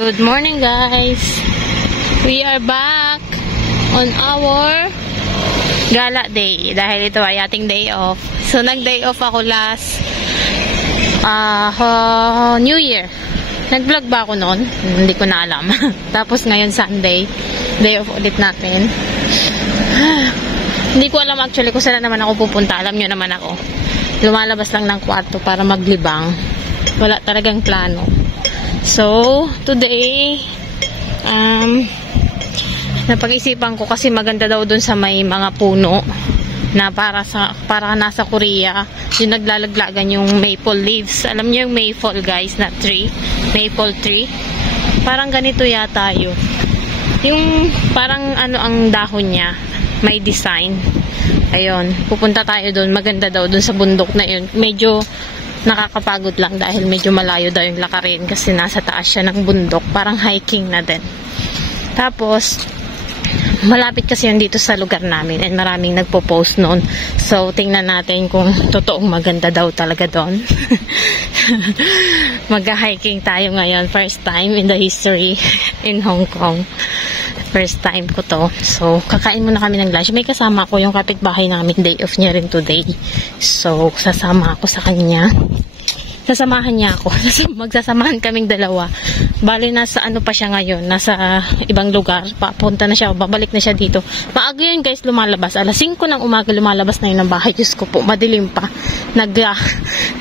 Good morning guys! We are back on our gala day dahil ito ay ating day off. So nag-day off ako last New Year. Nag-vlog ba ako noon? Hindi ko na alam. Tapos ngayon Sunday, day off ulit natin. Hindi ko alam actually kung saan naman ako pupunta. Alam nyo naman ako. Lumalabas lang ng kwarto para maglibang. Wala talagang plano. So, today, napag-isipan ko kasi maganda daw dun sa may mga puno na para nasa Korea, yung naglalaglagan yung maple leaves. Alam niyo yung maple guys, na tree, maple tree. Parang ganito yata yun. Yung parang ano ang dahon niya, may design. Ayun, pupunta tayo dun. Maganda daw dun sa bundok na yun. Medyo nakakapagod lang dahil medyo malayo daw yung lakarin kasi nasa taas siya ng bundok. Parang hiking na din. Tapos, malapit kasi yan dito sa lugar namin and maraming nagpo-post noon. So, tingnan natin kung totoong maganda daw talaga doon. Mag-hiking tayo ngayon. First time in the history in Hong Kong. First time ko to. So, kakain muna kami ng lunch. May kasama ko yung kapitbahay namin. Day off niya rin today. So, sasama ako sa kanya. Sasamahan niya ako. Magsasamahan kaming dalawa. Bali, nasa ano pa siya ngayon. Nasa ibang lugar. Papunta na siya. Babalik na siya dito. Maaga yun guys lumalabas. Alas 5 ng umaga lumalabas na yun ng bahay. Diyos ko po. Madilim pa.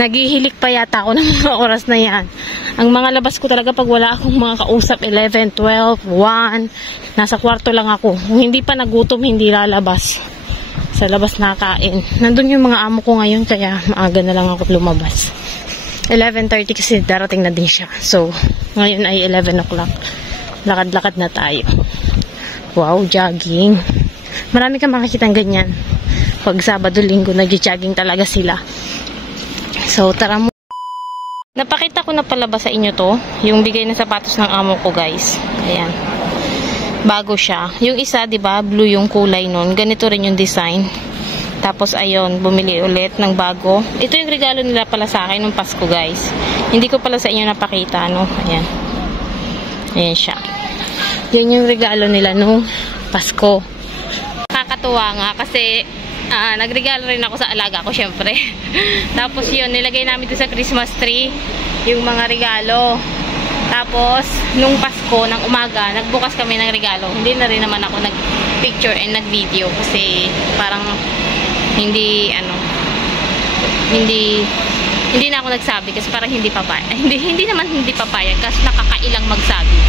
Naghihilik pa yata ako ng mga oras na yan. Ang mga labas ko talaga pag wala akong mga kausap. 11, 12, 1. Nasa kwarto lang ako. Kung hindi pa nagutom, hindi lalabas. Sa labas nakain. Nandun yung mga amo ko ngayon. Kaya maaga na lang ako lumabas. 11:30 kasi darating na din siya. So, ngayon ay 11 o'clock. Lakad-lakad na tayo. Wow, jogging. Marami kang makikitang ganyan. Pag Sabado, Linggo, nag-jogging talaga sila. So, tara mo. Napakita ko na pala ba sa inyo to? Yung bigay na sapatos ng amo ko, guys. Ayan. Bago siya. Yung isa, diba, blue yung kulay nun. Ganito rin yung design. Tapos, ayun, bumili ulit ng bago. Ito yung regalo nila pala sa akin nung Pasko, guys. Hindi ko pala sa inyo napakita, no? Ayan. Ayan siya. Yan yung regalo nila nung Pasko. Nakakatuwa nga kasi nagregalo rin ako sa alaga ko, syempre. Tapos, yun, nilagay namin doon sa Christmas tree yung mga regalo. Tapos, nung Pasko, ng umaga, nagbukas kami ng regalo. Hindi na rin naman ako nag-picture and nag-video kasi parang hindi na ako nagsabi kasi parang hindi papayag. Hindi naman hindi papayag kasi nakakailang magsabi.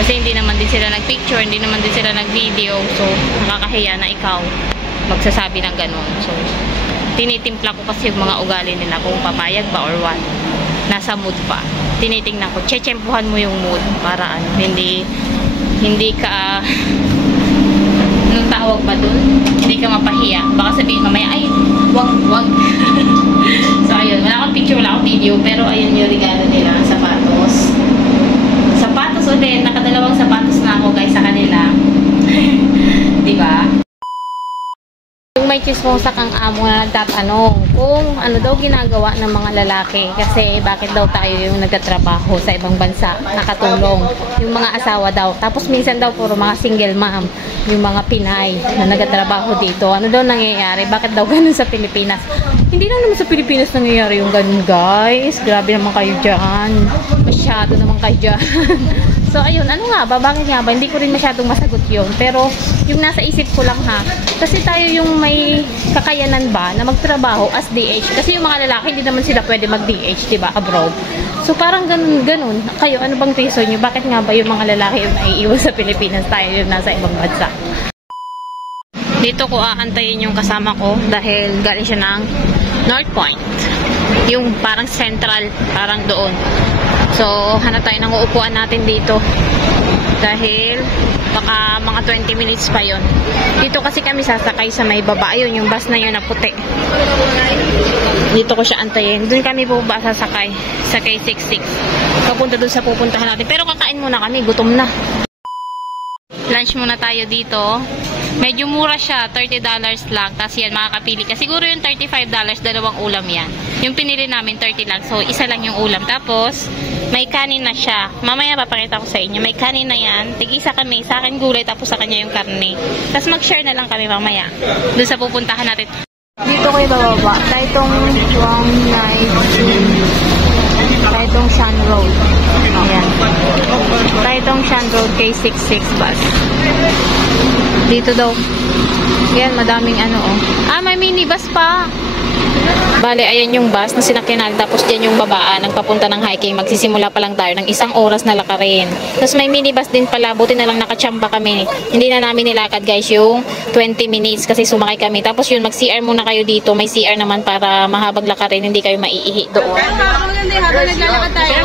Kasi hindi naman din sila nag-picture, hindi naman din sila nag-video. So, nakakahiya na ikaw magsasabi ng ganun. So, tinitimpla ko kasi yung mga ugali nila kung papayag ba or what. Nasa mood pa. Tinitingnan ko, chechempuhan mo yung mood para hindi ka anong tawag ba dun? Hindi ka mapahiya. Baka sabihin mamaya, ay, wag. So, ayun. Wala akong picture, wala akong video. Pero, ayun yung regalo nila. Sapatos. Sapatos ulit. Nakadalawang sapatos na ako, guys, sa kanila. Diba? Yung may chismosa kang amo na nagtatanong kung ano daw ginagawa ng mga lalaki. Kasi, bakit daw tayo yung nagtatrabaho sa ibang bansa, nakatulong. Yung mga asawa daw. Tapos, minsan daw puro mga single mom. Yung mga Pinay na nagtatrabaho dito. Ano daw nangyayari? Bakit daw ganun sa Pilipinas? Hindi lang naman sa Pilipinas nangyayari yung ganun, guys. Grabe naman kayo dyan. Masyado naman kayo dyan. So, ayun. Ano nga ba? Bakit nga ba? Hindi ko rin masyadong masagot yun. Pero, yung nasa isip ko lang ha. Kasi tayo yung may kakayanan ba na magtrabaho as DH. Kasi yung mga lalaki, hindi naman sila pwede mag-DH, diba? Abroad. So, parang ganun. Kayo, ano bang reason nyo? Bakit nga ba yung mga lalaki yung naiiwan sa Pilipinas, tayo yung nasa ibang bansa? Dito ko aantayin yung kasama ko dahil galing siya ng North Point. Yung parang central, parang doon. So, hanap tayo ng uupuan natin dito. Dahil, baka mga 20 minutes pa yon. Dito kasi kami sasakay sa may baba. Ayun, yung bus na yun na puti. Dito ko siya antayin. Doon kami po ba sasakay sa K66. Papunta doon sa pupuntahan natin. Pero kakain muna kami, gutom na. Lunch muna tayo dito. Medyo mura siya, $30 lang. Tapos yan, makakapili ka. Siguro yung $35, dalawang ulam yan. Yung pinili namin 30 lang. So, isa lang yung ulam. Tapos, may kanin na siya. Mamaya papakita ko sa inyo. May kanin na yan. Tig-isa kami. Sa akin gulay, tapos sa kanya yung karne. Tapos mag-share na lang kami mamaya. Doon sa pupuntahan natin. Dito kayo bababa. Taitong Wang Nai. Taitong Shan Road. Ayan. Taitong Shan Road K66 bus. Dito daw. Yan, madaming ano oh. Ah, may minibus pa. Bale, ayan yung bus na sinakyan natin. Tapos dyan yung babaan, nagpapunta ng hiking. Magsisimula pa lang tayo ng 1 oras na lakarin. Tapos may minibus din pala. Buti na lang nakachamba kami. Hindi na namin nilakad guys yung 20 minutes kasi sumakay kami. Tapos yun, mag-CR muna kayo dito. May CR naman para mahabag lakarin. Hindi kayo maiihi doon. Habang naglalakad tayo.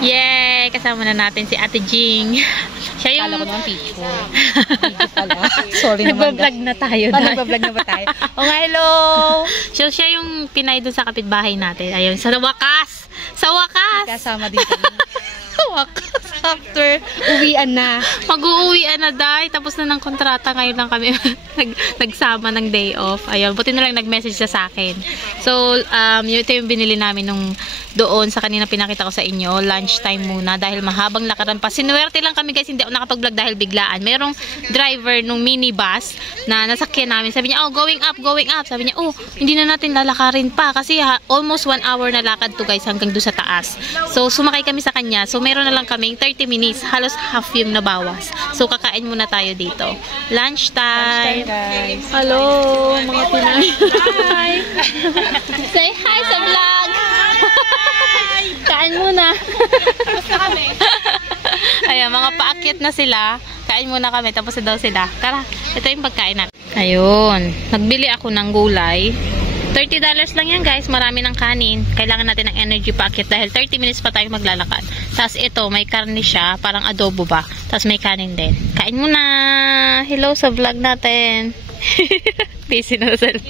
Yay! Kasama na natin si Ate Jing. Siya yung... Kala ko naman picture. Sorry naman. Nagbablog na tayo. Nagbablog na ba tayo? O nga, hello! So, siya yung pinay doon sa kapitbahay natin. Ayun, sa wakas! Sa wakas! Kasama dito. Wakas. After, uwian na. Mag-uuwian na dahil. Tapos na ng kontrata. Ngayon lang kami nagsama ng day off. Ayun, buti na lang nag-message siya sa akin. So, ito yung binili namin nung doon sa kanina pinakita ko sa inyo. Lunchtime muna dahil mahabang lakaran pa. Sinuwerte lang kami guys, hindi ako nakapag-vlog dahil biglaan. Merong driver nung minibus na nasakyan namin. Sabi niya, oh, going up, going up. Sabi niya, oh, hindi na natin lalakarin pa kasi almost 1 hour na lakad to guys hanggang doon sa taas. So, sumakay kami sa kanya. So, meron na lang kaming 30 minutes. Halos half yung nabawas. So, kakain muna tayo dito. Lunchtime. Guys. Hello, mga Pinay. Hi. Say hi sa vlog. Kain muna. Basta kami. Ayan, mga paakyat na sila. Kain muna kami, tapos na daw sila. Tara, ito yung pagkain natin. Ayun, nagbili ako ng gulay. $30 lang yan guys, marami ng kanin. Kailangan natin ng energy packet dahil 30 minutes pa tayo maglalakad. Tapos ito, may karne siya, parang adobo ba. Tapos may kanin din. Kain muna. Hello sa vlog natin. Busy na sa cellphone.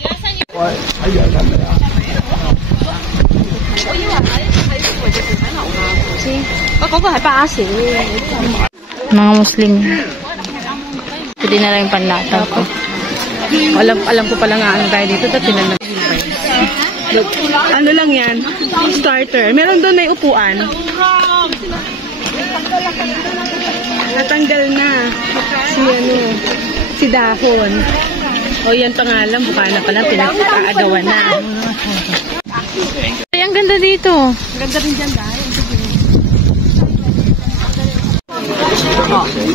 Mga Muslim. Pwede na lang yung panlata ko. Alam ko pala nga ano tayo dito. Ano lang yan? Starter. Meron doon may upuan. Natanggal na. Si dahon. O yan pangalan. Buka na pala. Pinag-aagawan na. Ay, ang ganda dito. Ganda rin dyan dahil.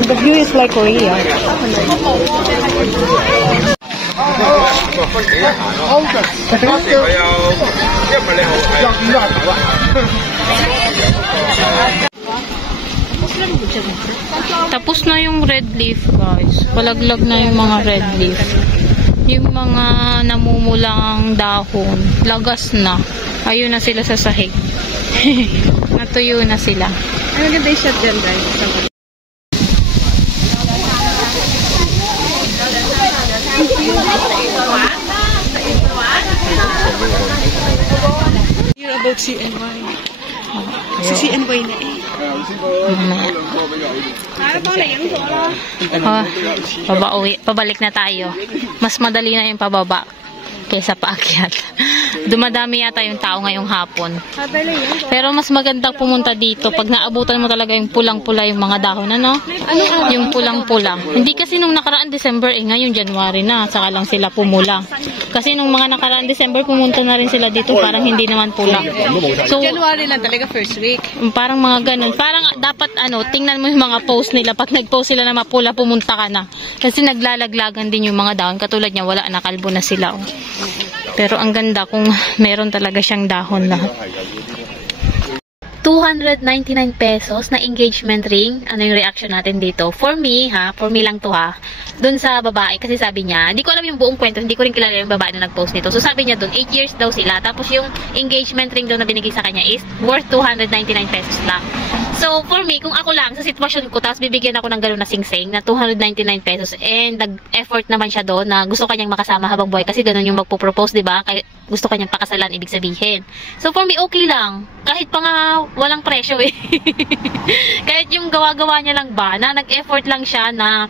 The view is like Korea. Tapos na yung red leaf guys. Palaglag na yung mga red leaf. Yung mga namumulang dahon. Lagas na. Ayun na sila sa sahig. Natuyo na sila. Ang ganda yung shot dyan guys. You're about CNY. Si CNY na eh. Pabalik na tayo. Mas madali na yung pababa kaysa paakyat. Dumadami yata yung tao ngayong hapon. Pero mas magandang pumunta dito pag naabutan mo talaga yung pulang-pula yung mga dahon, ano? Yung pulang-pula. Hindi kasi nung nakaraan December, ngayon January na, saka lang sila pumula. Kasi nung mga nakaraan December, pumunta na rin sila dito, parang hindi naman pula. So, January lang talaga first week. parang mga ganun. Parang dapat, tingnan mo yung mga post nila. Pag nag-post sila na mapula, pumunta ka na. Kasi naglalaglagan din yung mga dahon. Katulad niya, wala na, kalbo na sila. Pero ang ganda kung meron talaga siyang dahon lahat. 299 pesos na engagement ring. Ano yung reaction natin dito? For me lang to dun sa babae, kasi sabi niya, hindi ko alam yung buong kwento, hindi ko rin kilala yung babae na nag-post nito. So sabi niya dun, 8 years daw sila. Tapos yung engagement ring daw na binigay sa kanya is worth 299 pesos lang. So for me, kung ako lang sa sitwasyon ko, tapos bibigyan ako ng gano'n na sing-sing na 299 pesos and nag-effort naman siya doon na gusto kanyang makasama habang buhay kasi ganun yung magpo-propose, 'di ba? gusto kanyang pakasalan, ibig sabihin. So for me, okay lang. Kahit pa nga walang presyo eh. Kahit yung gawa-gawa niya lang ba, na nag-effort lang siya na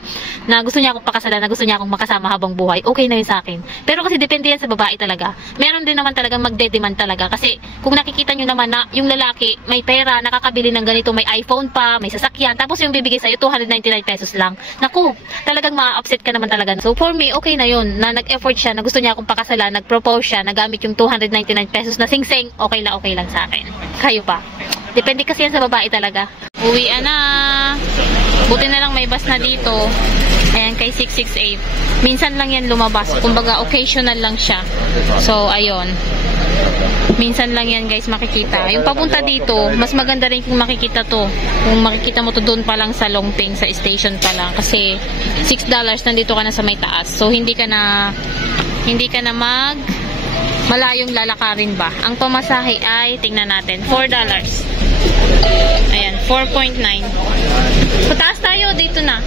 gusto niya akong pakasalan, na gusto niya akong makasama habang buhay, okay na yun sa akin. Pero kasi depende yan sa babae talaga. Meron din naman talagang magde-demand talaga. Kasi kung nakikita nyo naman na yung lalaki may pera, nakakabili ng ganito, may iPhone pa, may sasakyan, tapos yung bibigay sa'yo 299 pesos lang. Naku, talagang ma-upset ka naman talaga. So for me, okay na yun, na nag-effort siya, na gusto niya akong pakasalan, nag-propose siya, nagamit yung 299 pesos na sing-sing, okay lang sa akin. Kayo pa. Depende kasi yan sa babae talaga. Uwian na. Buti na lang may bus na dito. Ayan, kay 668. Minsan lang yan lumabas. Kumbaga, occasional lang siya. So, ayun. Minsan lang yan guys makikita. Yung papunta dito, mas maganda rin kung makikita to. Kung makikita mo to doon pa lang sa Longping, sa station pa lang. Kasi $6 nandito ka na sa may taas. So hindi ka na malayong lalakarin ba. Ang pamasahe ay, tingnan natin, $4. Ayan, 4.9. Pataas tayo, dito na.